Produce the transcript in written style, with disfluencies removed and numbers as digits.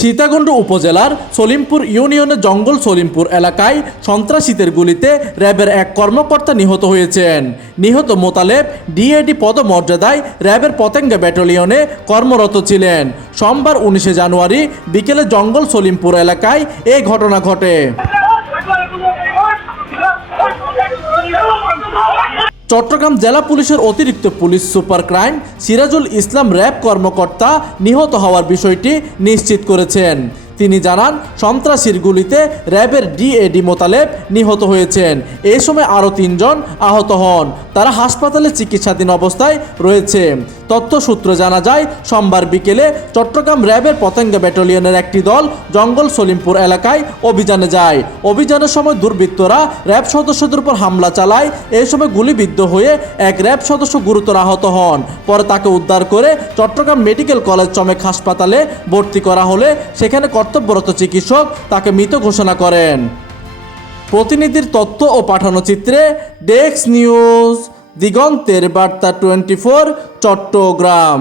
সীতাকুণ্ড উপজেলার সলিমপুর ইউনিয়নের জঙ্গল সলিমপুর এলাকায় সন্ত্রাসীদের গুলিতে র্যাবের এক কর্মকর্তা নিহত হয়েছেন। নিহত মোতালেব ডিএডি পদমর্যাদায় র্যাবের পতেঙ্গা ব্যাটালিয়নে কর্মরত ছিলেন। সোমবার 19 জানুয়ারি বিকেলে জঙ্গল সলিমপুর এলাকায় এই ঘটনা ঘটে। চট্টগ্রাম জেলা পুলিশের অতিরিক্ত police super crime Sirajul Islam RAB কর্মকর্তা নিহত হওয়ার বিষয়টি নিশ্চিত করেছেন। তিনি জানান, সন্ত্রাসীর গুলিতে র্যাবের ডিএডি মোতালেব নিহত হয়েছেন। এই সময় আরও 3 জন আহত হন। তারা হাসপাতালে চিকিৎসাধীন অবস্থায় রয়েছে। তথ্য সূত্রে জানা যায়, সোমবার বিকেলে চট্টগ্রাম র্যাবের পতেঙ্গা ব্যাটালিয়নের একটি দল জঙ্গল সলিমপুর এলাকায় অভিযানে যায়। অভিযানের সময় দুর্বৃত্তরা র্যাব সদস্যদের উপর হামলা চালায়। এই সময় গুলিবিদ্ধ হয়ে এক র্যাব সদস্য গুরুতর আহত হন। পরে তাকে উদ্ধার করে চট্টগ্রাম মেডিকেল কলেজ চমেক হাসপাতালে ভর্তি করা হলে সেখানে কর্তব্যরত চিকিৎসক তাকে মৃত ঘোষণা করেন। প্রতিনিধির তথ্য ও পাঠানো চিত্রে ডেস্ক নিউজ, দিগন্তের বার্তা 24, চট্টগ্রাম।